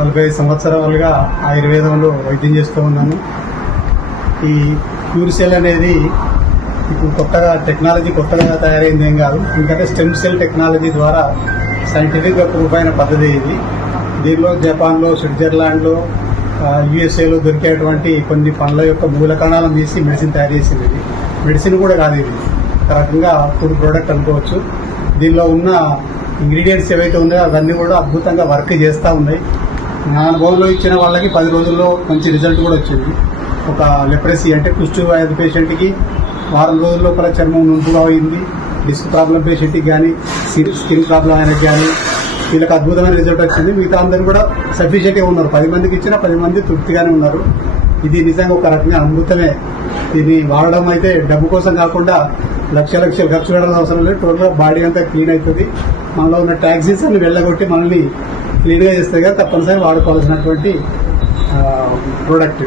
45 సంవత్సరాలుగా ఆయుర్వేదంలో వైద్యం చేస్తూ ఉన్నాను. ఈ క్యూర్సెల్ అనేది ఇప్పుడు కొత్తగా తయారైంది ఏం కాదు. ఎందుకంటే స్టెమ్ సెల్ టెక్నాలజీ ద్వారా సైంటిఫిక్గా ప్రూఫ్ అయిన పద్ధతి ఇది. దీనిలో జపాన్లో, స్విట్జర్లాండ్లో, యుఎస్ఏలో దొరికేటువంటి కొన్ని పండ్ల యొక్క మూల కణాలను తీసి మెడిసిన్ తయారు చేసింది. ఇది మెడిసిన్ కూడా కాదు, ఇది ఒక రకంగా ఫుడ్ ప్రోడక్ట్ అనుకోవచ్చు. దీనిలో ఉన్న ఇంగ్రీడియంట్స్ ఏవైతే ఉన్నాయో అవన్నీ కూడా అద్భుతంగా వర్క్ చేస్తూ ఉన్నాయి. నా అనుభవంలో ఇచ్చిన వాళ్ళకి 10 రోజుల్లో మంచి రిజల్ట్ కూడా వచ్చింది. ఒక లెప్రసీ అంటే కుష్టు వ్యాధి పేషెంట్కి వారం రోజుల లోపల చర్మం నుంపుగా అయింది. డిస్క్ ప్రాబ్లం పేషెంట్కి కానీ, స్కిన్ ప్రాబ్లం ఆయనకి కానీ వీళ్ళకి అద్భుతమైన రిజల్ట్ వచ్చింది. మిగతా అందరూ కూడా సఫిషియెంట్గా ఉన్నారు. 10 మందికి ఇచ్చినా 10 మంది తృప్తిగానే ఉన్నారు. ఇది నిజంగా ఒక రకంగా అద్భుతమే. దీన్ని వాడడం అయితే డబ్బు కోసం కాకుండా లక్షలు ఖర్చు పెట్టడం అవసరం లేదు. టోటల్గా బాడీ అంతా క్లీన్ అవుతుంది. మనలో ఉన్న టాక్సిన్స్ అన్ని వెళ్ళగొట్టి మనల్ని క్లీన్గా చేస్తే కదా తప్పనిసరిగా వాడుకోవాల్సినటువంటి ప్రోడక్ట్.